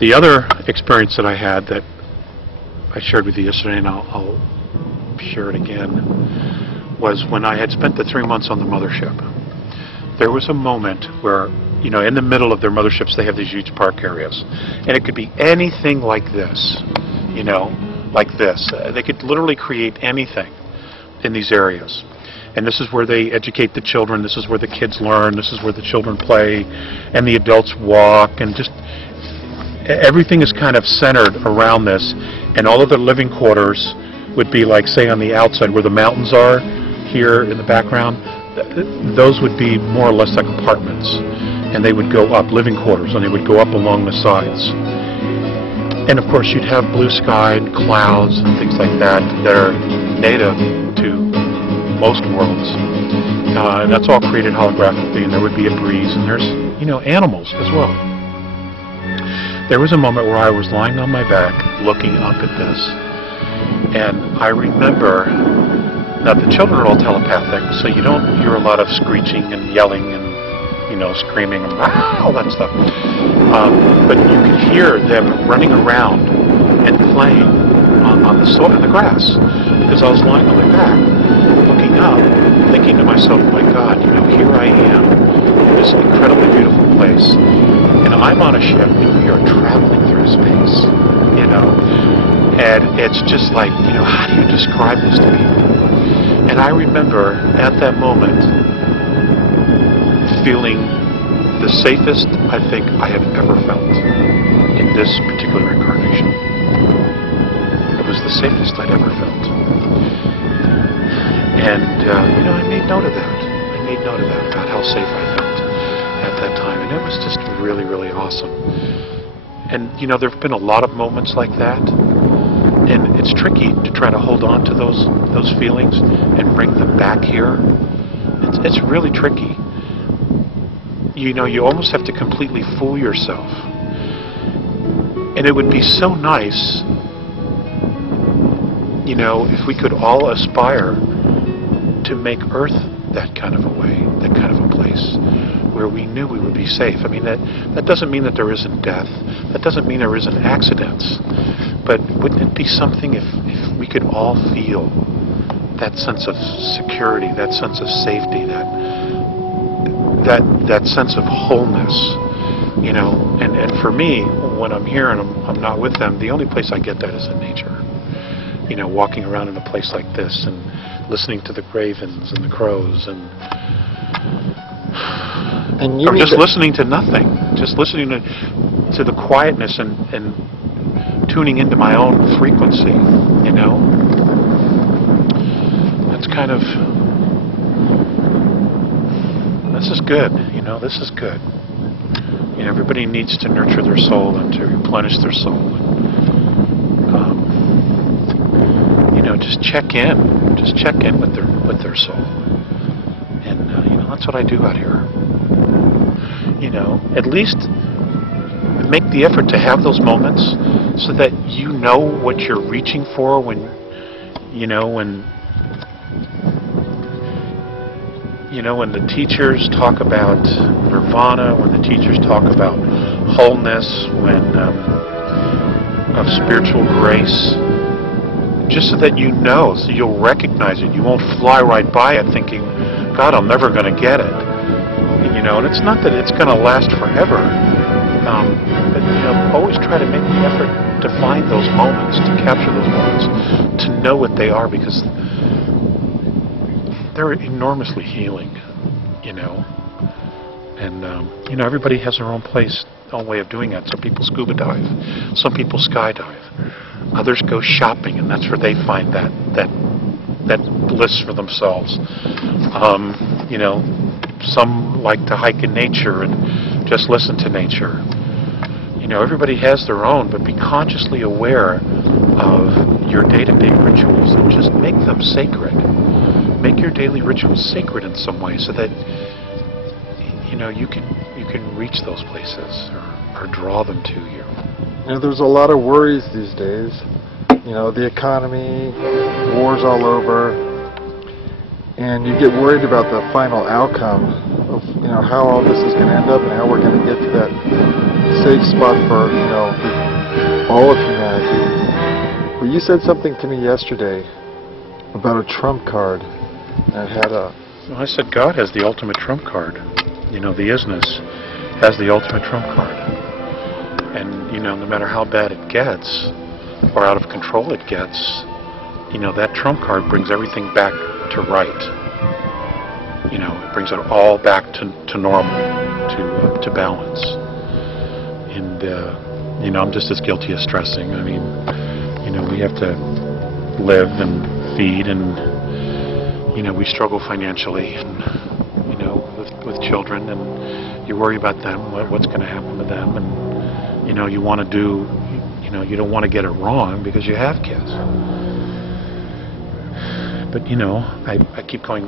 The other experience that I had that I shared with you yesterday, and I'll share it again, was when I had spent the 3 months on the mothership. There was a moment where, you know, in the middle of their motherships, they have these huge park areas. And it could be anything like this, you know, like this. They could literally create anything in these areas. And this is where they educate the children, this is where the kids learn, this is where the children play, and the adults walk, and just everything is kind of centered around this. And all of the living quarters would be like, say, on the outside where the mountains are, here in the background. Those would be more or less like apartments. And they would go up, living quarters, and they would go up along the sides. And of course you'd have blue sky and clouds and things like that that are native to most worlds. And that's all created holographically, and there would be a breeze, and there's, you know, animals as well. There was a moment where I was lying on my back looking up at this, and I remember, now the children are all telepathic, so you don't hear a lot of screeching and yelling and, you know, screaming and all that stuff. But you could hear them running around and playing on the soil, on the grass, because I was lying on my back, looking up, thinking to myself, my God, you know, here I am in this incredibly beautiful place, and I'm on a ship, and we are traveling through space, you know, and it's just like, you know, how do you describe this to people? And I remember at that moment feeling the safest I think I have ever felt in this particular incarnation. It was the safest I'd ever felt. And, you know, I made note of that. I made note of that, about how safe I felt at that time. And it was just really, really awesome. And, you know, there have been a lot of moments like that. And it's tricky to try to hold on to those feelings and bring them back here. It's really tricky. You know, you almost have to completely fool yourself. And it would be so nice, you know, if we could all aspire to make Earth that kind of a way, that kind of a place, where we knew we would be safe. I mean, that doesn't mean that there isn't death. That doesn't mean there isn't accidents. But wouldn't it be something if we could all feel that sense of security, that sense of safety, that sense of wholeness, you know? And for me, when I'm here and I'm not with them, the only place I get that is in nature. You know, walking around in a place like this and listening to the ravens and the crows and or just listening to nothing, just listening to the quietness and tuning into my own frequency, you know. That's kind of, this is good, you know, this is good. You know, everybody needs to nurture their soul and to replenish their soul. You know, just check in with their soul. And, you know, that's what I do out here. You know, at least make the effort to have those moments so that you know what you're reaching for when the teachers talk about nirvana, when the teachers talk about wholeness, of spiritual grace, just so that you know, so you'll recognize it. You won't fly right by it thinking, God, I'm never going to get it. You know, and it's not that it's going to last forever. But, you know, always try to make the effort to find those moments, to capture those moments, to know what they are, because they're enormously healing, you know. And, you know, everybody has their own place, own way of doing that. Some people scuba dive. Some people skydive. Others go shopping, and that's where they find that bliss for themselves. You know, some like to hike in nature and just listen to nature. You know, everybody has their own, but be consciously aware of your day-to-day rituals and just make them sacred. Make your daily rituals sacred in some way so that, you know, you can reach those places or draw them to you. You know, there's a lot of worries these days. You know, the economy, wars all over, and you get worried about the final outcome of, you know, how all this is going to end up and how we're going to get to that safe spot for, for all of humanity. But you said something to me yesterday about a trump card. And it had a... Well, I said God has the ultimate trump card. The isness has the ultimate trump card. And, no matter how bad it gets, or out of control it gets, that trump card brings everything back to right. It brings it all back to normal, to balance. And, I'm just as guilty as stressing. I mean, we have to live and feed, and, we struggle financially, and, with children, and you worry about them, what's going to happen to them, and, you want to do, you don't want to get it wrong because you have kids. But, I keep going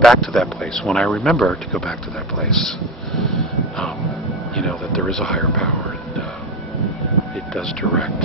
back to that place when I remember to go back to that place, that there is a higher power, and it does direct.